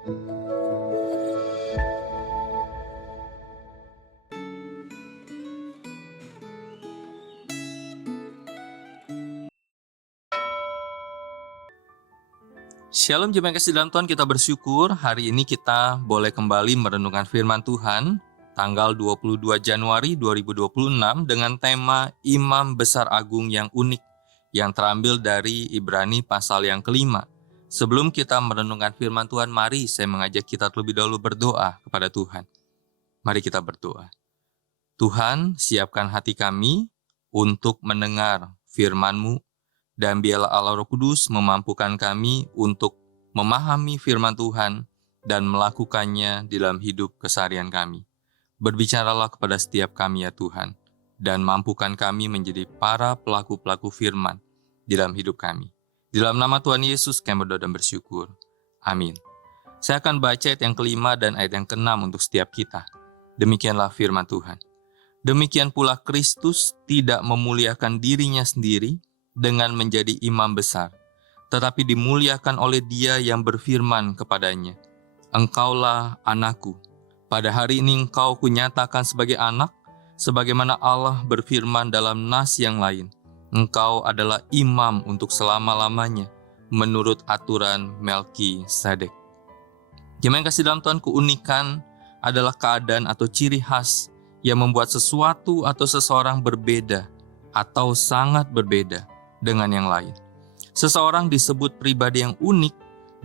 Shalom jemaat kasih dalam Tuhan, kita bersyukur hari ini kita boleh kembali merenungkan firman Tuhan tanggal 22 Januari 2026 dengan tema Imam Besar Agung yang unik yang terambil dari Ibrani pasal yang kelima. Sebelum kita merenungkan firman Tuhan, mari saya mengajak kita terlebih dahulu berdoa kepada Tuhan. Mari kita berdoa. Tuhan, siapkan hati kami untuk mendengar firman-Mu, dan biarlah Allah Roh Kudus memampukan kami untuk memahami firman Tuhan dan melakukannya di dalam hidup keseharian kami. Berbicaralah kepada setiap kami ya Tuhan, dan mampukan kami menjadi para pelaku-pelaku firman di dalam hidup kami. Di dalam nama Tuhan Yesus kami berdoa dan bersyukur. Amin. Saya akan baca ayat yang kelima dan ayat yang keenam untuk setiap kita. Demikianlah firman Tuhan. Demikian pula Kristus tidak memuliakan dirinya sendiri dengan menjadi imam besar, tetapi dimuliakan oleh Dia yang berfirman kepadanya, "Engkaulah anakku, pada hari ini engkau kunyatakan sebagai anak, sebagaimana Allah berfirman dalam nas yang lain, engkau adalah imam untuk selama-lamanya, menurut aturan Melkisedek." Jemaat kasih dalam Tuhan, keunikan adalah keadaan atau ciri khas yang membuat sesuatu atau seseorang berbeda atau sangat berbeda dengan yang lain. Seseorang disebut pribadi yang unik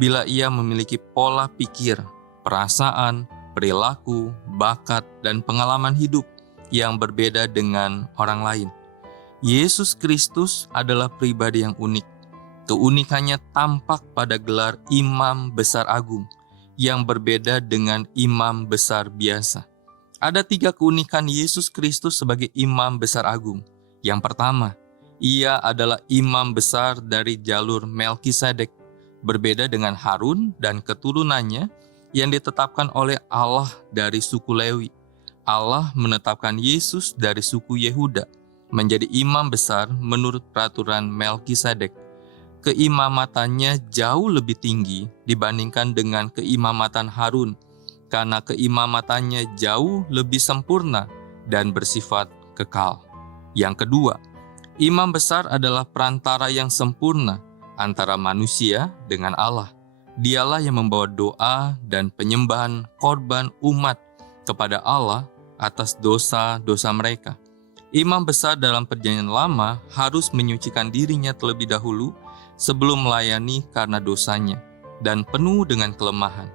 bila ia memiliki pola pikir, perasaan, perilaku, bakat, dan pengalaman hidup yang berbeda dengan orang lain. Yesus Kristus adalah pribadi yang unik. Keunikannya tampak pada gelar Imam Besar Agung yang berbeda dengan imam besar biasa. Ada 3 keunikan Yesus Kristus sebagai Imam Besar Agung. Yang pertama, Ia adalah imam besar dari jalur Melkisedek, berbeda dengan Harun dan keturunannya yang ditetapkan oleh Allah dari suku Lewi. Allah menetapkan Yesus dari suku Yehuda menjadi imam besar menurut peraturan Melkisedek. Keimamatannya jauh lebih tinggi dibandingkan dengan keimamatan Harun, karena keimamatannya jauh lebih sempurna dan bersifat kekal. Yang kedua, imam besar adalah perantara yang sempurna antara manusia dengan Allah. Dialah yang membawa doa dan penyembahan korban umat kepada Allah atas dosa-dosa mereka. Imam besar dalam Perjanjian Lama harus menyucikan dirinya terlebih dahulu sebelum melayani karena dosanya dan penuh dengan kelemahan.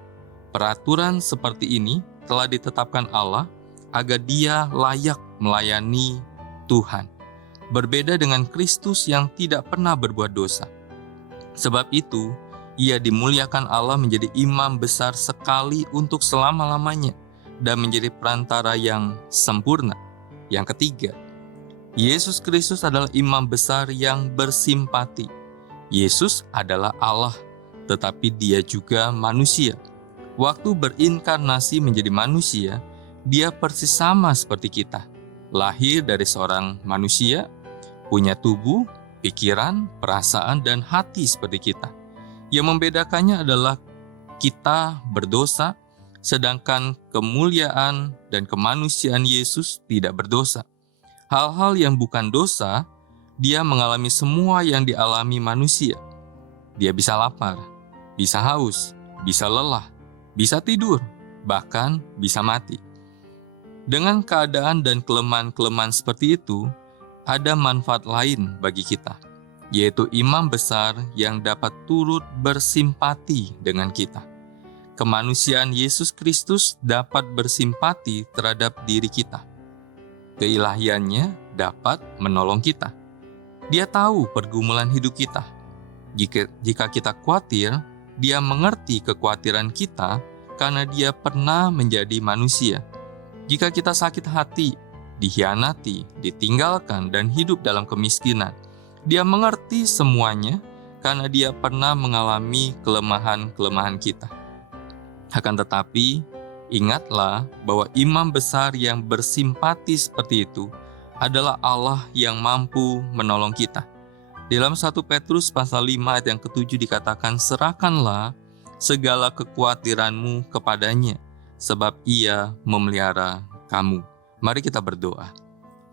Peraturan seperti ini telah ditetapkan Allah agar Dia layak melayani Tuhan. Berbeda dengan Kristus yang tidak pernah berbuat dosa. Sebab itu, Ia dimuliakan Allah menjadi imam besar sekali untuk selama-lamanya dan menjadi perantara yang sempurna. Yang ketiga, Yesus Kristus adalah imam besar yang bersimpati. Yesus adalah Allah, tetapi Dia juga manusia. Waktu berinkarnasi menjadi manusia, Dia persis sama seperti kita. Lahir dari seorang manusia, punya tubuh, pikiran, perasaan, dan hati seperti kita. Yang membedakannya adalah kita berdosa, sedangkan kemuliaan dan kemanusiaan Yesus tidak berdosa. Hal-hal yang bukan dosa, Dia mengalami semua yang dialami manusia. Dia bisa lapar, bisa haus, bisa lelah, bisa tidur, bahkan bisa mati. Dengan keadaan dan kelemahan-kelemahan seperti itu, ada manfaat lain bagi kita, yaitu imam besar yang dapat turut bersimpati dengan kita. Kemanusiaan Yesus Kristus dapat bersimpati terhadap diri kita. Keilahiannya dapat menolong kita. Dia tahu pergumulan hidup kita. Jika kita khawatir, Dia mengerti kekhawatiran kita karena Dia pernah menjadi manusia. Jika kita sakit hati, dikhianati, ditinggalkan, dan hidup dalam kemiskinan, Dia mengerti semuanya karena Dia pernah mengalami kelemahan-kelemahan kita. Akan tetapi, ingatlah bahwa imam besar yang bersimpati seperti itu adalah Allah yang mampu menolong kita. Dalam 1 Petrus pasal 5 ayat yang ke-7 dikatakan, "Serahkanlah segala kekhawatiranmu kepadanya, sebab Ia memelihara kamu. Mari kita berdoa.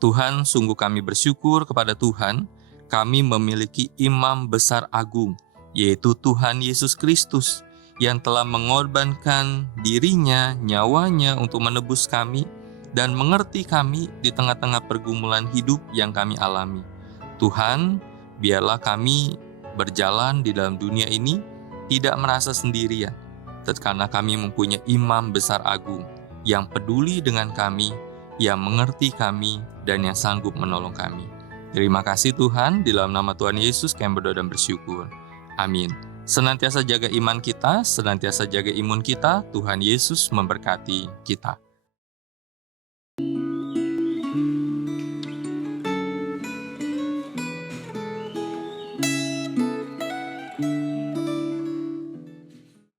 Tuhan, sungguh kami bersyukur kepada Tuhan, kami memiliki imam besar agung, yaitu Tuhan Yesus Kristus, yang telah mengorbankan dirinya, nyawanya untuk menebus kami, dan mengerti kami di tengah-tengah pergumulan hidup yang kami alami. Tuhan, biarlah kami berjalan di dalam dunia ini tidak merasa sendirian, karena kami mempunyai imam besar agung yang peduli dengan kami, yang mengerti kami, dan yang sanggup menolong kami. Terima kasih Tuhan, di dalam nama Tuhan Yesus kami berdoa dan bersyukur. Amin. Senantiasa jaga iman kita, senantiasa jaga imun kita. Tuhan Yesus memberkati kita.